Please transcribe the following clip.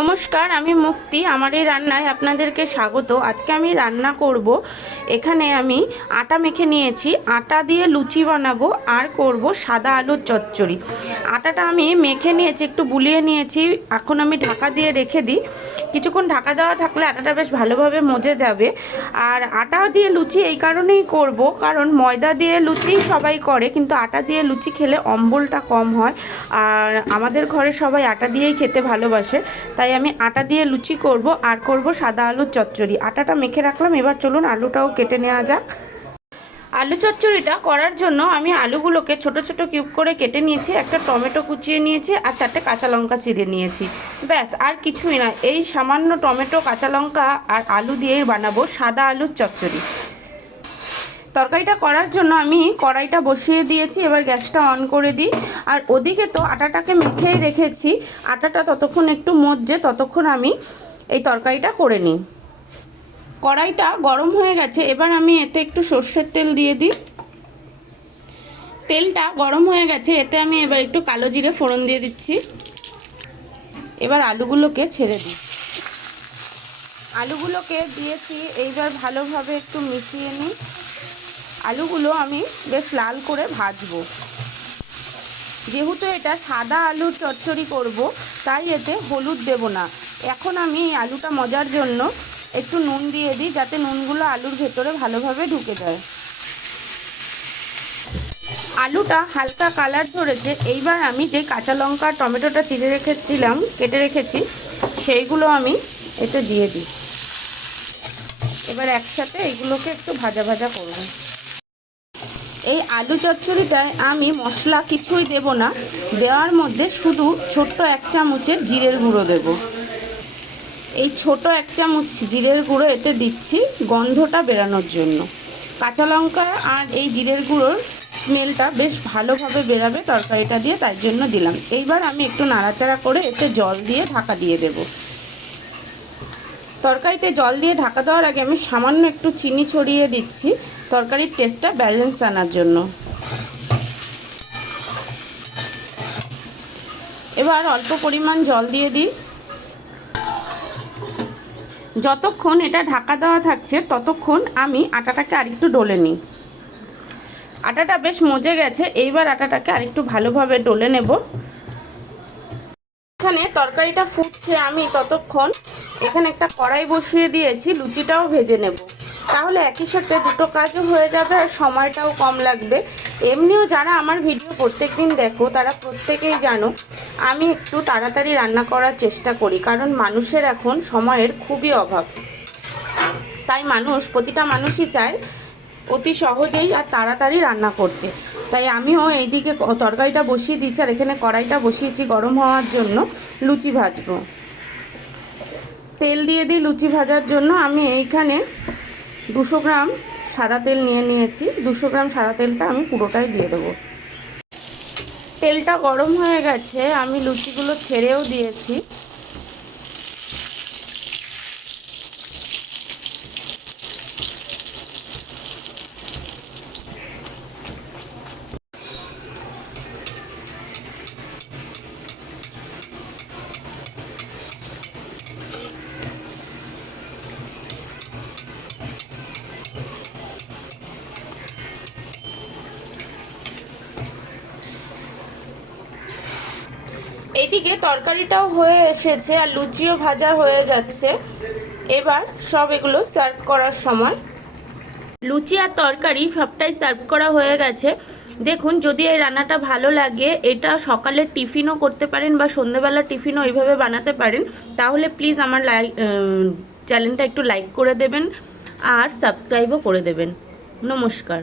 নমস্কার, আমি মুক্তি। আমার এই রান্নায় আপনাদেরকে স্বাগত। আজকে আমি রান্না করব, এখানে আমি আটা মেখে নিয়েছি। আটা দিয়ে লুচি বানাবো আর করব সাদা আলুর চচ্চড়ি। আটাটা আমি মেখে নিয়েছি, একটু বুলিয়ে নিয়েছি। এখন আমি ঢাকা দিয়ে রেখে দিই। কিছুক্ষণ ঢাকা দেওয়া থাকলে আটাটা বেশ ভালোভাবে মজে যাবে। আর আটা দিয়ে লুচি এই কারণেই করব, কারণ ময়দা দিয়ে লুচি সবাই করে, কিন্তু আটা দিয়ে লুচি খেলে অম্বলটা কম হয়। আর আমাদের ঘরে সবাই আটা দিয়েই খেতে ভালোবাসে, তাই আমি আটা দিয়ে লুচি করব আর করব সাদা আলুর চচ্চড়ি। আটাটা মেখে রাখলাম, এবার চলুন আলুটাও কেটে নেওয়া যাক। আলু চচ্চড়িটা করার জন্য আমি আলুগুলোকে ছোট ছোট কিউব করে কেটে নিয়েছি, একটা টমেটো কুচিয়ে নিয়েছি আর 4টে কাঁচা লঙ্কা চিড়ে নিয়েছি। ব্যাস, আর কিছুই না। এই সামান্য টমেটো, কাঁচা লঙ্কা আর আলু দিয়েই বানাবো সাদা আলুর চচ্চড়ি। তরকারিটা করার জন্য আমি কড়াইটা বসিয়ে দিয়েছি, এবার গ্যাসটা অন করে দিই। আর ওদিকে তো আটাটাকে মেখেই রেখেছি, আটাটা ততক্ষণ একটু মজছে, ততক্ষণ আমি এই তরকারিটা করে নিই। কড়াইটা গরম হয়ে গেছে, এবার আমি এতে একটু সর্ষের তেল দিয়ে দিই। তেলটা গরম হয়ে গেছে, এতে আমি এবার একটু কালো জিরে ফোড়ন দিয়ে দিচ্ছি। এবার আলুগুলোকে ছেড়ে দিই। আলুগুলোকে দিয়েছি, এইবার ভালোভাবে একটু মিশিয়ে নিই। আলুগুলো আমি বেশ লাল করে ভাজবো। যেহেতু এটা সাদা আলুর চচ্চড়ি করব, তাই এতে হলুদ দেব না। এখন আমি এই আলুটা মজার জন্য একটু নুন দিয়ে দিই, যাতে নুনগুলো আলুর ভেতরে ভালোভাবে ঢুকে যায়। আলুটা হালকা কালার ধরেছে, এইবার আমি যে কাঁচা লঙ্কা টমেটোটা কেটে রেখেছি, সেইগুলো আমি এতে দিয়ে দিই। এবার একসাথে এইগুলোকে একটু ভাজা ভাজা করব। এই আলু চচ্চড়িটায় আমি মশলা কিছুই দেব না, দেওয়ার মধ্যে শুধু ছোট্ট 1 চামচের জিরের গুঁড়ো দেব। এই ছোট 1 চামচ জিরের গুঁড়ো এতে দিচ্ছি গন্ধটা বেরানোর জন্য। কাঁচা লঙ্কা আর এই জিরের গুঁড়োর স্মেলটা বেশ ভালোভাবে বেরাবে তরকারিটা দিয়ে, তাই জন্য দিলাম। এইবার আমি একটু নাড়াচাড়া করে এতে জল দিয়ে ঢাকা দিয়ে দেব। তরকারিতে জল দিয়ে ঢাকা দেওয়ার আগে আমি সামান্য একটু চিনি ছড়িয়ে দিচ্ছি, তরকারির টেস্টটা ব্যালেন্স আনার জন্য। এবার অল্প পরিমাণ জল দিয়ে দিই। যতক্ষণ এটা ঢাকা দেওয়া থাকছে ততক্ষণ আমি আটাটাকে আরেকটু ডলে নিই। আটাটা বেশ মজে গেছে, এইবার আটাটাকে আরেকটু ভালোভাবে ডলে নেব। এখানে তরকারিটা ফুটছে, আমি ততক্ষণ এখানে একটা কড়াই বসিয়ে দিয়েছি, লুচিটাও ভেজে নেব। তাহলে একই সাথে দুটো কাজও হয়ে যাবে আর সময়টাও কম লাগবে। এমনিও যারা আমার ভিডিও প্রত্যেক দিন দেখো, তারা প্রত্যেকেই জানো আমি একটু তাড়াতাড়ি রান্না করার চেষ্টা করি, কারণ মানুষের এখন সময়ের খুবই অভাব। তাই প্রতিটা মানুষই চায় অতি সহজেই আর তাড়াতাড়ি রান্না করতে। তাই আমিও এইদিকে তরকারিটা বসিয়ে দিচ্ছি, আর এখানে কড়াইটা বসিয়েছি গরম হওয়ার জন্য লুচি ভাজবো। তেল দিয়ে দিই লুচি ভাজার জন্য। আমি এইখানে 200 গ্রাম সাদা তেল নিয়েছি। 200 গ্রাম সাদা তেলটা আমি পুরোটাই দিয়ে দেবো। তেলটা গরম হয়ে গেছে, আমি লুচিগুলো ছেড়েও দিয়েছি। এইদিকে তরকারিটাও হয়ে এসেছে আর লুচিও ভাজা হয়ে যাচ্ছে। এবার সব এগুলো সার্ভ করার সময়। লুচি আর তরকারি সবটাই সার্ভ করা হয়ে গেছে। দেখুন, যদি এই রান্নাটা ভালো লাগে, এটা সকালের টিফিনও করতে পারেন বা সন্ধ্যেবেলার টিফিনও এইভাবে বানাতে পারেন, তাহলে প্লিজ আমার চ্যানেলটা একটু লাইক করে দেবেন আর সাবস্ক্রাইবও করে দেবেন। নমস্কার।